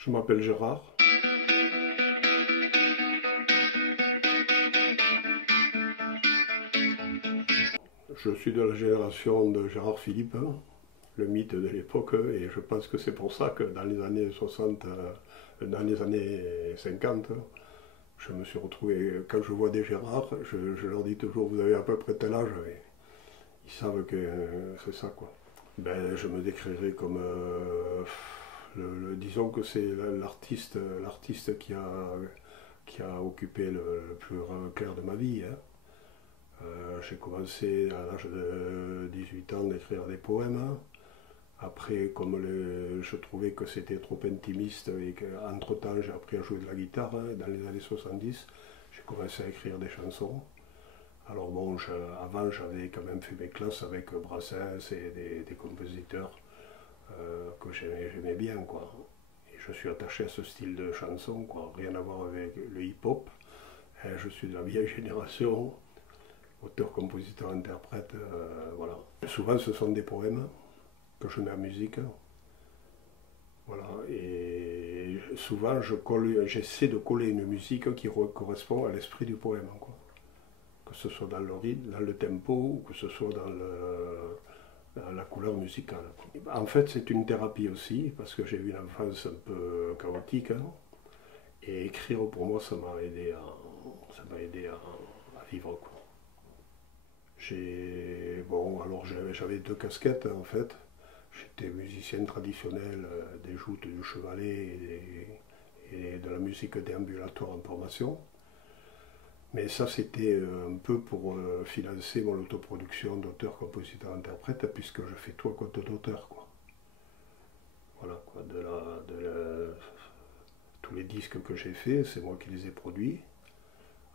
Je m'appelle Gérard. Je suis de la génération de Gérard Philippe, hein, le mythe de l'époque, et je pense que c'est pour ça que dans les années 60, dans les années 50, je me suis retrouvé, quand je vois des Gérard, je leur dis toujours, vous avez à peu près tel âge, et ils savent que c'est ça, quoi. Ben, je me décrirais comme, disons que c'est l'artiste qui a occupé le plus clair de ma vie, hein. J'ai commencé à l'âge de 18 ans d'écrire des poèmes. Après, comme je trouvais que c'était trop intimiste et qu'entre-temps j'ai appris à jouer de la guitare, hein, dans les années 70, j'ai commencé à écrire des chansons. Alors bon, avant j'avais quand même fait mes classes avec Brassens et des compositeurs que j'aimais bien, quoi. Et je suis attaché à ce style de chanson, quoi. Rien à voir avec le hip-hop. Je suis de la vieille génération, auteur, compositeur, interprète, voilà. Souvent ce sont des poèmes que je mets en musique, voilà, et souvent j'essaie de coller une musique qui correspond à l'esprit du poème, quoi. Que ce soit dans le rythme, dans le tempo, ou que ce soit dans la couleur musicale. En fait, c'est une thérapie aussi, parce que j'ai eu une enfance un peu chaotique, hein, et écrire pour moi, ça m'a aidé à vivre, quoi. Bon, alors j'avais deux casquettes, en fait. J'étais musicien traditionnel des joutes du chevalet et de la musique déambulatoire en formation. Mais ça, c'était un peu pour financer mon autoproduction d'auteur, compositeur, interprète, puisque je fais tout à côté d'auteur, quoi. Voilà, quoi. Tous les disques que j'ai faits, c'est moi qui les ai produits,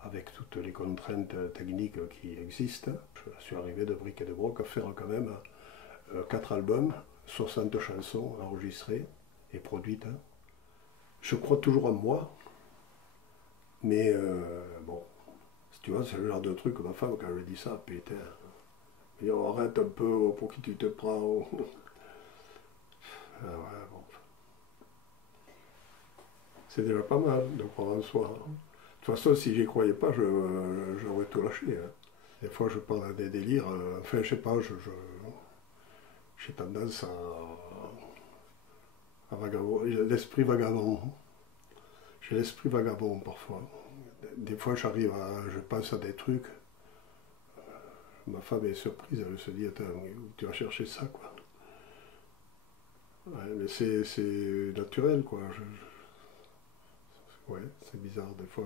avec toutes les contraintes techniques qui existent. Je suis arrivé de bric et de broc à faire quand même 4 albums, 60 chansons enregistrées et produites. Je crois toujours en moi, mais bon, si tu vois, c'est le genre de truc que ma femme, quand je lui dis ça, putain, elle dit, oh, arrête un peu, pour qui tu te prends. Ah ouais, bon. C'est déjà pas mal de croire en soi, hein. De toute façon, si j'y croyais pas, j'aurais tout lâché, hein. Des fois, je parle à des délires, enfin, je sais pas, j'ai tendance à vagabond, l'esprit vagabond. J'ai l'esprit vagabond parfois. Des fois, je pense à des trucs. Ma femme est surprise, elle se dit, attends, où tu vas chercher ça, quoi. Ouais, mais c'est naturel, quoi. Ouais, c'est bizarre, des fois.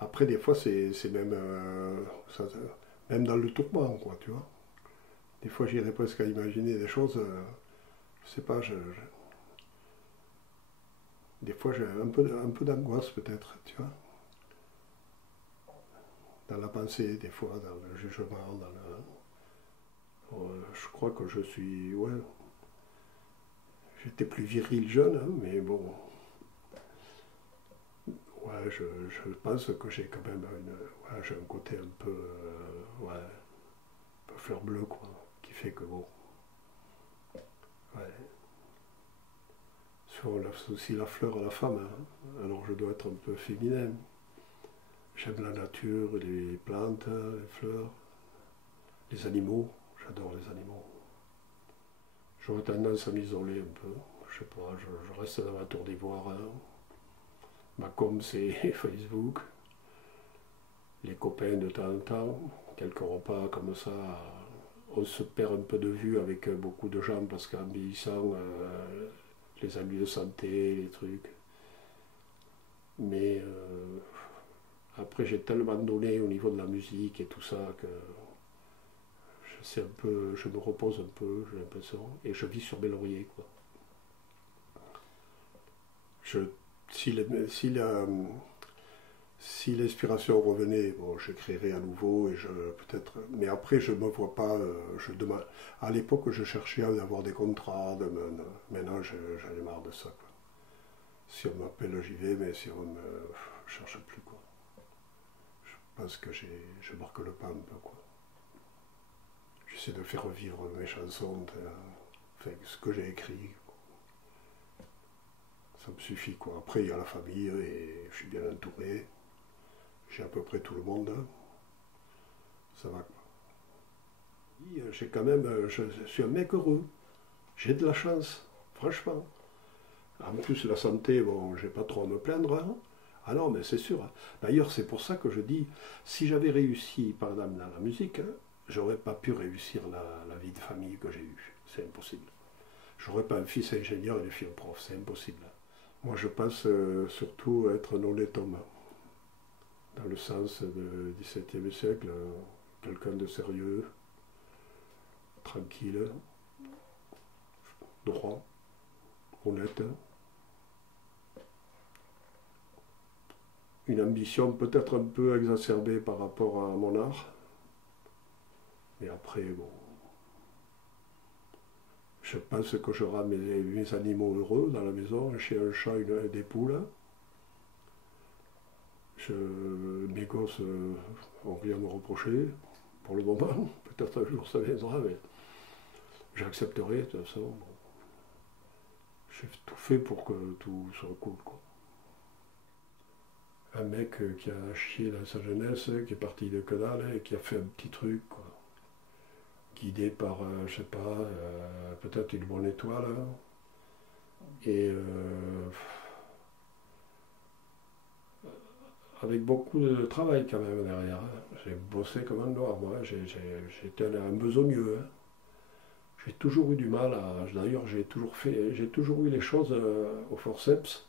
Après, des fois, c'est même, même dans le tourment, quoi, tu vois. Des fois, j'irais presque à imaginer des choses, je sais pas, des fois, j'ai un peu d'angoisse, peut-être, tu vois. Dans la pensée, des fois, dans le jugement, je crois que je suis, ouais, j'étais plus viril jeune, hein, mais bon, ouais, je pense que j'ai quand même ouais, j'ai un côté un peu, ouais, un peu fleur bleue, quoi, qui fait que bon, ouais, c'est aussi la fleur à la femme, hein, alors je dois être un peu féminin. J'aime la nature, les plantes, les fleurs, les animaux, j'adore les animaux. J'aurais tendance à m'isoler un peu, je sais pas, je reste dans ma tour d'ivoire, hein. Ma com c'est Facebook, les copains de temps en temps, quelques repas comme ça. On se perd un peu de vue avec beaucoup de gens parce qu'en vieillissant, les amis de santé, les trucs. Mais après, j'ai tellement donné au niveau de la musique et tout ça que je me repose un peu, j'ai l'impression, et je vis sur mes lauriers, quoi. Je, si, si l'inspiration revenait, bon, j'écrirais à nouveau et peut-être. Mais après, je me vois pas. Je demande. À l'époque, je cherchais à avoir des contrats. Maintenant, j'en ai marre de ça, quoi. Si on m'appelle, j'y vais, mais si on me cherche plus, quoi. Je pense que je marque le pas un peu, quoi. J'essaie de faire revivre mes chansons, enfin, ce que j'ai écrit. Ça me suffit, quoi. Après, il y a la famille et je suis bien entouré. J'ai à peu près tout le monde. Ça va, quoi. J'ai quand même, je suis un mec heureux. J'ai de la chance, franchement. En plus, la santé, bon, j'ai pas trop à me plaindre. Hein. Ah non, mais c'est sûr. D'ailleurs, c'est pour ça que je dis, si j'avais réussi, par exemple, dans la musique, hein, j'aurais pas pu réussir la vie de famille que j'ai eue. C'est impossible. J'aurais pas un fils ingénieur et une fille prof, c'est impossible. Moi, je pense surtout être un honnête homme, dans le sens du XVIIe siècle, quelqu'un de sérieux, tranquille, droit, honnête. Une ambition peut-être un peu exacerbée par rapport à mon art. Mais après, bon, je pense que je rends mes animaux heureux dans la maison, un chien, un chat, des poules. Mes gosses n'ont rien à me reprocher pour le moment. Peut-être un jour ça viendra, mais j'accepterai de toute façon. Bon. J'ai tout fait pour que tout soit cool, quoi. Un mec qui a chié dans sa jeunesse, qui est parti de que dalle et qui a fait un petit truc, quoi. Guidé par, je sais pas, peut-être une bonne étoile. Hein. Et avec beaucoup de travail quand même derrière. Hein. J'ai bossé comme un noir, moi. J'étais un besogneux. Hein. J'ai toujours eu du mal à. D'ailleurs, j'ai toujours eu les choses au forceps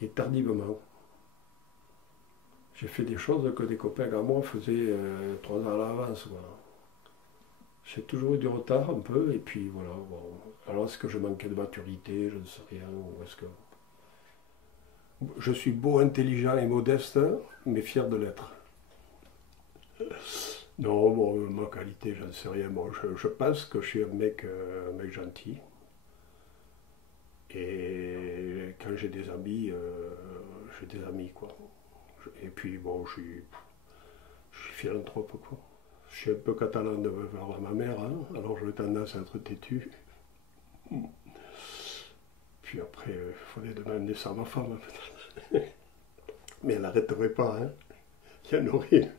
et tardivement. J'ai fait des choses que des copains à moi faisaient 3 ans à l'avance. Voilà. J'ai toujours eu du retard un peu, et puis voilà. Bon. Alors est-ce que je manquais de maturité, je ne sais rien, ou est-ce que. Je suis beau, intelligent et modeste, mais fier de l'être. Non, bon, ma qualité, j'en sais rien. Bon, je pense que je suis un mec gentil. Et quand j'ai des amis, quoi. Et puis, bon, je suis philanthrope, quoi. Je suis un peu catalan de vers ma mère, hein, alors j'ai tendance à être têtu. Puis après, il fallait demander ça à ma femme, peut-être. Mais elle n'arrêterait pas, hein. Il y en aurait une.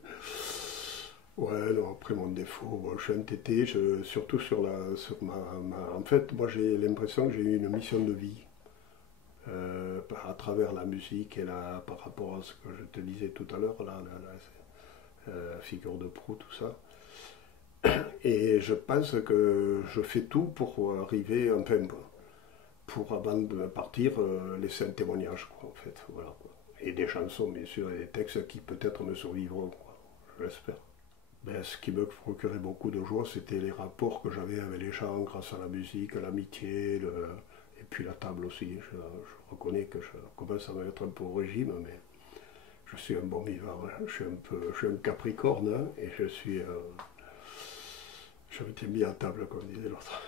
Ouais, non, après mon défaut, bon, je suis un tété, surtout sur En fait, moi j'ai l'impression que j'ai eu une mission de vie à travers la musique et par rapport à ce que je te disais tout à l'heure, la figure de proue, tout ça. Et je pense que je fais tout pour arriver, enfin, pour avant de partir, laisser un témoignage, quoi, en fait. Voilà, quoi. Et des chansons, bien sûr, et des textes qui peut-être me survivront, quoi, je l'espère. Ben, ce qui me procurait beaucoup de joie, c'était les rapports que j'avais avec les gens grâce à la musique, l'amitié, et puis la table aussi. Je reconnais que je commence à me mettre un peu au régime, mais je suis un bon vivant. Hein. Je suis un capricorne, hein, et je m'étais mis à table, comme disait l'autre.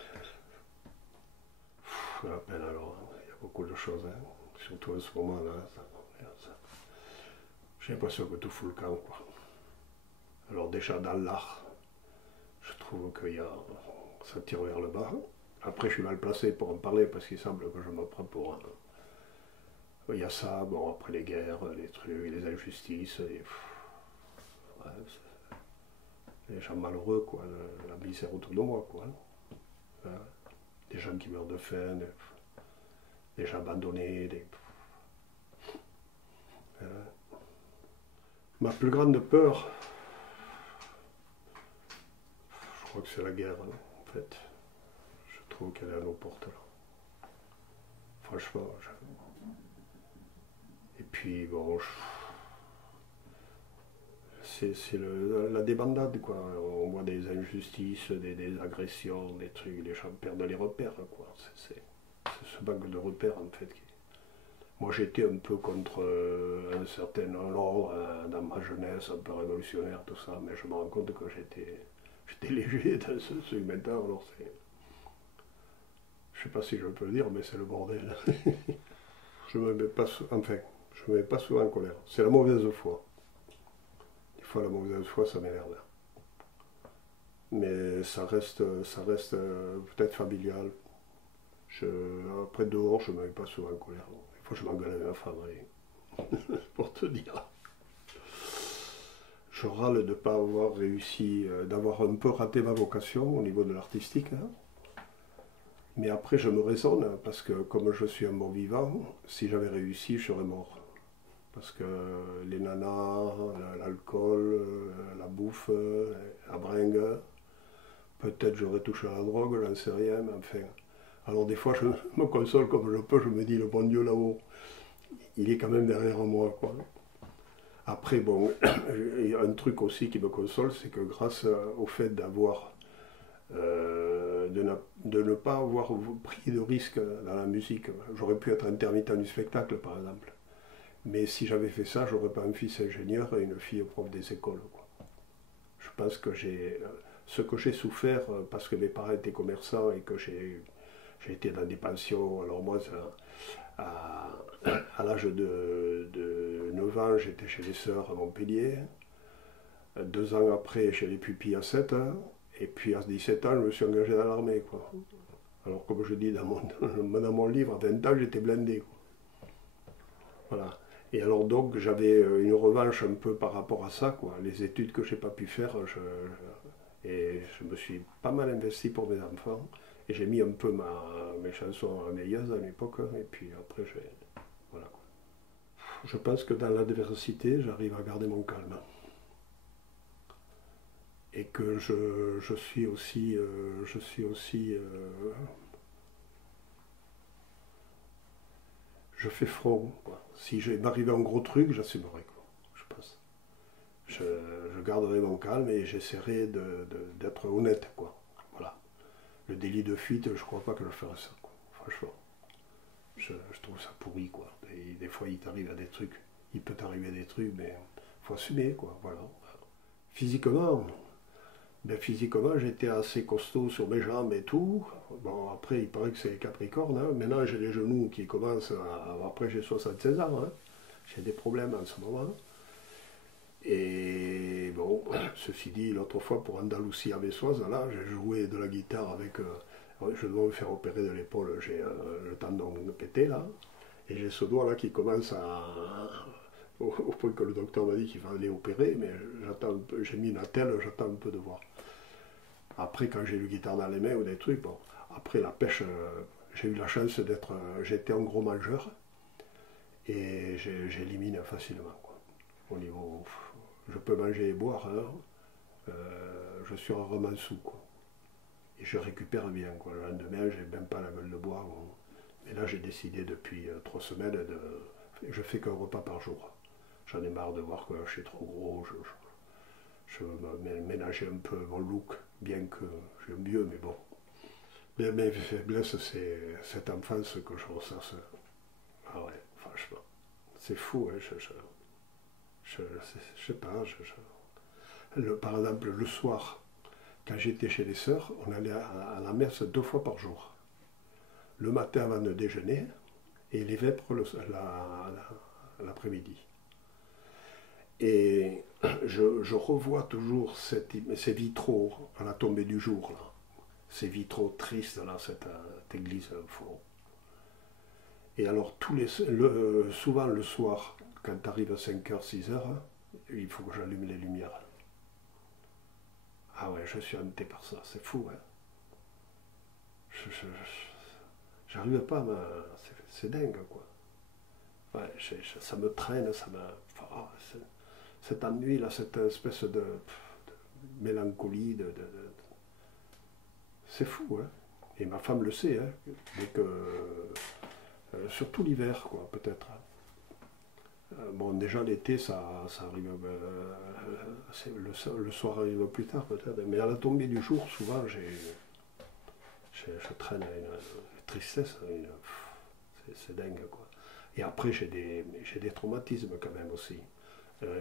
La peine alors, hein. Il y a beaucoup de choses, hein. Surtout en ce moment-là. J'ai l'impression que tout fout le camp, quoi. Alors déjà dans l'art, je trouve que ça tire vers le bas. Après, je suis mal placé pour en parler parce qu'il semble que je me prends pour un. Il y a ça, bon, après les guerres, les trucs, les injustices, ouais, les gens malheureux, quoi, la misère autour de moi, quoi. Hein. Des gens qui meurent de faim, des gens abandonnés, Ma plus grande peur, je crois que c'est la guerre, hein, en fait. Je trouve qu'elle est à nos portes, là. Franchement, Et puis, bon, c'est la débandade, quoi. On voit des injustices, des agressions, des trucs, les gens perdent les repères, quoi. C'est ce manque de repères, en fait. Moi, j'étais un peu contre un certain ordre dans ma jeunesse, un peu révolutionnaire, tout ça, mais je me rends compte que j'étais léger dans ce truc maintenant, alors c'est. Je sais pas si je peux le dire, mais c'est le bordel. Je me mets pas, enfin, je me mets pas souvent en colère. C'est la mauvaise foi. Des fois, la mauvaise foi, ça m'énerve. Mais ça reste peut-être familial. Après dehors, je ne me mets pas souvent en colère. fois je m'engueule avec ma femme, pour te dire. Je râle de ne pas avoir réussi, d'avoir un peu raté ma vocation au niveau de l'artistique. Hein. Mais après, je me raisonne, parce que comme je suis un bon vivant, si j'avais réussi, je serais mort. Parce que les nanas, l'alcool, la bouffe, la bringue, peut-être j'aurais touché à la drogue, j'en sais rien, mais enfin. Alors des fois, je me console comme je peux, je me dis, le bon Dieu là-haut, il est quand même derrière moi, quoi. Après, bon, il y a un truc aussi qui me console, c'est que grâce au fait d'avoir, de ne pas avoir pris de risque dans la musique, j'aurais pu être intermittent du spectacle, par exemple. Mais si j'avais fait ça, j'aurais pas un fils ingénieur et une fille prof des écoles, quoi. Je pense que ce que j'ai souffert, parce que mes parents étaient commerçants et que j'ai été dans des pensions. Alors moi, à, à l'âge de 9 ans, j'étais chez les sœurs à Montpellier. 2 ans après, chez les pupilles à 7 ans. Et puis à 17 ans, je me suis engagé dans l'armée, quoi. Alors comme je dis dans mon livre, à 20 ans, j'étais blindé, quoi. Voilà. Et alors donc, j'avais une revanche un peu par rapport à ça, quoi. Les études que je n'ai pas pu faire, et je me suis pas mal investi pour mes enfants. Et j'ai mis un peu mes chansons en veilleuse à l'époque, et puis après, voilà, quoi. Je pense que dans l'adversité, j'arrive à garder mon calme. Et que je suis aussi, je fais front, quoi. Si m'arrivait un gros truc, j'assumerais, quoi, je pense. Je garderai mon calme et j'essaierai d'être honnête, quoi. Voilà. Le délit de fuite, je crois pas que je ferais ça, quoi. Franchement. Je trouve ça pourri, quoi. Et des fois, il t'arrive à des trucs. Il peut t'arriver des trucs, mais il faut assumer, quoi. Voilà. Physiquement, physiquement, j'étais assez costaud sur mes jambes et tout. Bon, après, il paraît que c'est Capricorne, hein. Maintenant, j'ai les genoux qui commencent à. Après, j'ai 76 ans, hein. J'ai des problèmes en ce moment. Et bon, ceci dit, l'autre fois pour Andalousie à Vessoise, là, j'ai joué de la guitare avec. Je dois me faire opérer de l'épaule, j'ai le tendon pété là, et j'ai ce doigt là qui commence au point que le docteur m'a dit qu'il fallait opérer, mais j'attends j'ai mis une attelle, j'attends un peu de voir. Après, quand j'ai eu le guitare dans les mains ou des trucs, bon, après la pêche, j'ai eu la chance d'être. J'étais un gros mangeur, et j'élimine facilement, quoi. Au niveau. Je peux manger et boire, hein. Je suis rarement sous, quoi. Et je récupère bien, quoi. Le lendemain, j'ai même pas la gueule de bois. Mais là, j'ai décidé depuis 3 semaines je fais qu'un repas par jour. J'en ai marre de voir que je suis trop gros. Je veux ménager un peu mon look, bien que j'aime mieux, mais bon. Mais mes faiblesses, c'est cette enfance que je ressasse. Ah ouais, franchement. C'est fou, hein. Je sais pas. Par exemple, le soir, quand j'étais chez les sœurs, on allait à la messe 2 fois par jour. Le matin avant de déjeuner et les vêpres l'après-midi. Et je revois toujours ces vitraux à la tombée du jour, là. Ces vitraux tristes, là, cette église faux. Et alors, souvent le soir, quand tu arrives à 5h, 6h, il faut que j'allume les lumières. Ah ouais, je suis hanté par ça, c'est fou, hein. J'arrive pas à c'est dingue, quoi. Ouais, ça me traîne, cet ennui, là, cette espèce de mélancolie, c'est fou, hein. Et ma femme le sait, hein. Dès que, surtout l'hiver, quoi, peut-être. Bon, déjà l'été, ça arrive, le soir arrive plus tard, peut-être. Mais à la tombée du jour, souvent, je traîne une tristesse, c'est dingue, quoi. Et après, j'ai des traumatismes quand même aussi.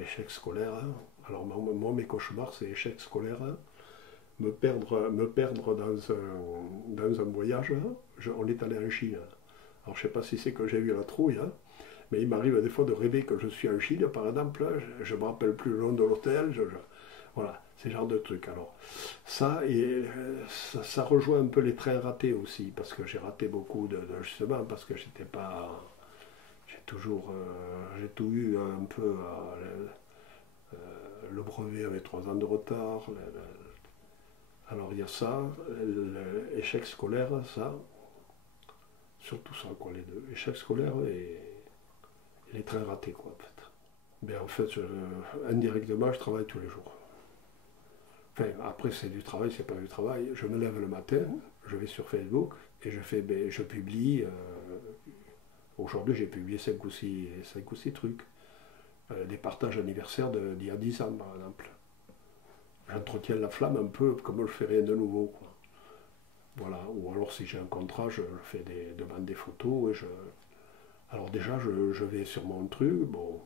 Échec scolaire, hein. Alors moi, mes cauchemars, c'est échec scolaire, hein. Me perdre dans un voyage, hein. On est allé en Chine. Alors je sais pas si c'est que j'ai eu la trouille, hein, mais il m'arrive des fois de rêver que je suis en Chine, par exemple. Je ne me rappelle plus le nom de l'hôtel. Voilà, c'est ce genre de trucs. Alors, ça rejoint un peu les trains ratés aussi, parce que j'ai raté beaucoup justement, parce que j'étais pas. j'ai tout eu un peu. Le brevet avait 3 ans de retard. Alors il y a ça, l'échec scolaire, ça, surtout ça, quoi, les deux. L'échec scolaire et les trains ratés, quoi, en fait. Mais en fait, indirectement, je travaille tous les jours. Enfin, après, c'est du travail, c'est pas du travail. Je me lève le matin, je vais sur Facebook et je publie. Aujourd'hui, j'ai publié 5 ou 6 trucs. Des partages anniversaires d'il y a 10 ans, par exemple. J'entretiens la flamme un peu comme je fais rien de nouveau, quoi. Voilà. Ou alors, si j'ai un contrat, je demande des photos. Alors, déjà, je vais sur mon truc. Bon,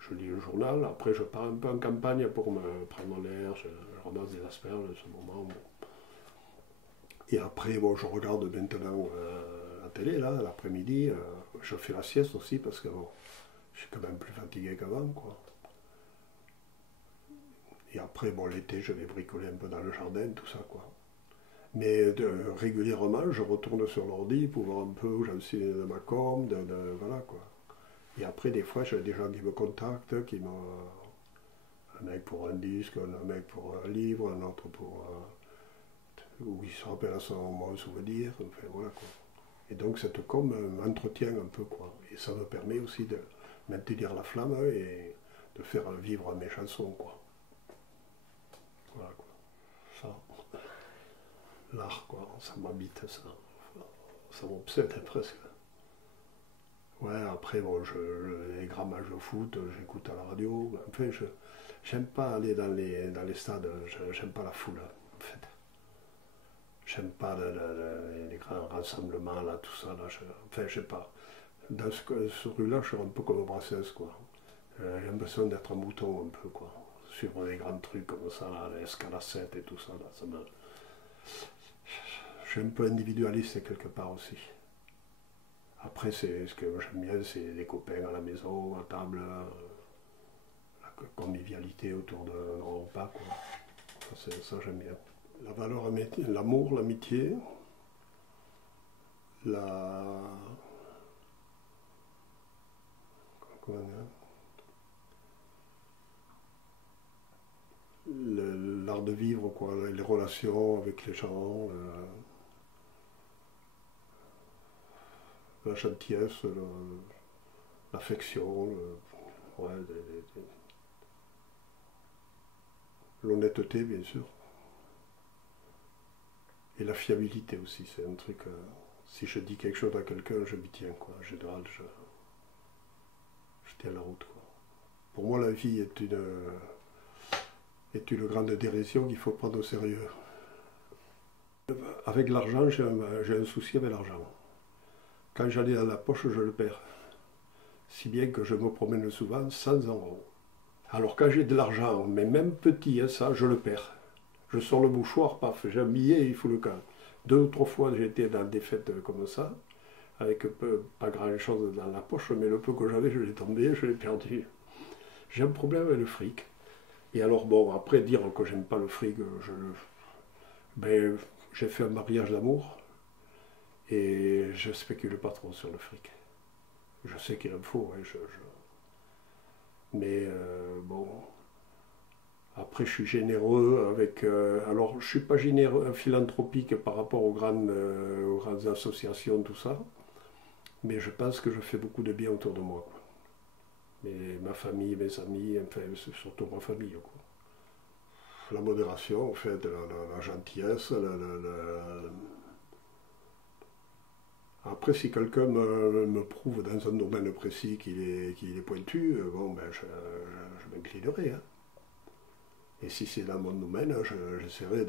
je lis le journal. Après, je pars un peu en campagne pour me prendre l'air. Je ramasse des asperges à ce moment. Bon. Et après, bon, je regarde maintenant la télé, là, l'après-midi. Je fais la sieste aussi parce que bon, je suis quand même plus fatigué qu'avant, quoi. Et après, bon, l'été, je vais bricoler un peu dans le jardin, tout ça, quoi. Mais régulièrement, je retourne sur l'ordi pour voir un peu où j'en suis de ma com, voilà, quoi. Et après, des fois, j'ai des gens qui me contactent, un mec pour un disque, un mec pour un livre, un autre pour... où il se rappelle à mon souvenir, enfin, voilà, quoi. Et donc, cette com m'entretient un peu, quoi. Et ça me permet aussi de maintenir la flamme et de faire vivre mes chansons, quoi. Voilà, quoi. Ça, l'art, quoi, ça m'habite, ça m'obsède presque. Ouais, après, bon, les grands matchs de foot, j'écoute à la radio. Enfin, j'aime pas aller dans les stades, j'aime pas la foule, en fait. J'aime pas les grands rassemblements, là, tout ça, là. Enfin, je sais pas. Dans ce rue-là, je suis un peu comme Brassens, quoi. J'ai l'impression d'être un mouton, un peu, quoi. Suivre les grands trucs comme ça, là, les escalacettes et tout ça, là, je suis un peu individualiste quelque part aussi. Après, ce que j'aime bien, c'est les copains à la maison, à table, la convivialité autour d'un repas, quoi. Ça, j'aime bien. La valeur, l'amour, l'amitié, la... Comment dire, l'art de vivre, quoi, les relations avec les gens, la gentillesse, l'affection, ouais, l'honnêteté, bien sûr. Et la fiabilité aussi, c'est un truc. Si je dis quelque chose à quelqu'un, je m'y tiens, quoi. En général, je tiens la route, quoi. Pour moi, la vie est une grande dérision qu'il faut prendre au sérieux. Avec l'argent, j'ai un souci avec l'argent. Quand j'en ai dans la poche, je le perds. Si bien que je me promène souvent sans euros. Alors quand j'ai de l'argent, mais même petit, hein, ça, je le perds. Je sors le mouchoir, paf, j'ai un billet et il fout le camp. 2 ou 3 fois, j'ai été dans des fêtes comme ça, avec pas grand-chose dans la poche, mais le peu que j'avais, je l'ai tombé, je l'ai perdu. J'ai un problème avec le fric. Et alors, bon, après dire que j'aime pas le fric, ben, j'ai fait un mariage d'amour et je spécule pas trop sur le fric. Je sais qu'il en faut, hein, mais bon. Après, je suis généreux avec. Alors, je suis pas généreux, philanthropique par rapport aux grandes associations, tout ça, mais je pense que je fais beaucoup de bien autour de moi, quoi. Mais ma famille, mes amis, enfin, c'est surtout ma famille, quoi. La modération, en fait, la gentillesse, Après, si quelqu'un me prouve dans un domaine précis qu'il est pointu, bon, ben, je m'inclinerai, hein. Et si c'est dans mon domaine, j'essaierai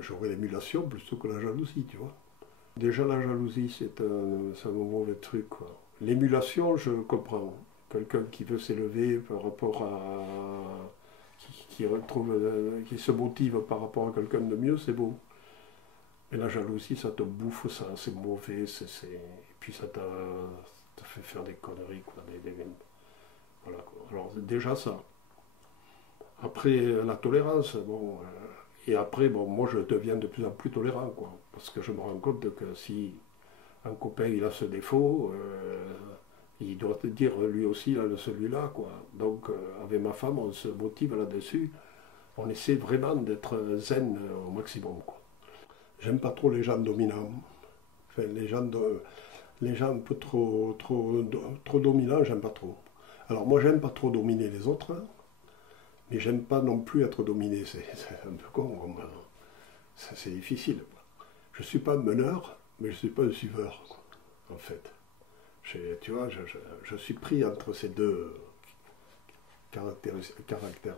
j'aurai l'émulation plutôt que la jalousie, tu vois. Déjà, la jalousie, c'est un mauvais truc, quoi. L'émulation, je comprends. Quelqu'un qui veut s'élever par rapport à... qui se motive par rapport à quelqu'un de mieux, c'est beau. Mais la jalousie, ça te bouffe, ça, c'est mauvais, et puis ça te fait faire des conneries, quoi, voilà, quoi. Alors déjà ça. Après la tolérance, bon, et après, bon, moi je deviens de plus en plus tolérant, quoi, parce que je me rends compte que si un copain, il a ce défaut, il doit te dire lui aussi, là, celui-là, quoi. Donc, avec ma femme, on se motive là-dessus. On essaie vraiment d'être zen au maximum, quoi. J'aime pas trop les gens dominants. Enfin, les gens un peu trop dominants, j'aime pas trop. Alors moi, j'aime pas trop dominer les autres, hein, mais j'aime pas non plus être dominé. C'est un peu con, c'est difficile. Je suis pas un meneur, mais je suis pas un suiveur, quoi, en fait. Tu vois, je suis pris entre ces deux caractères,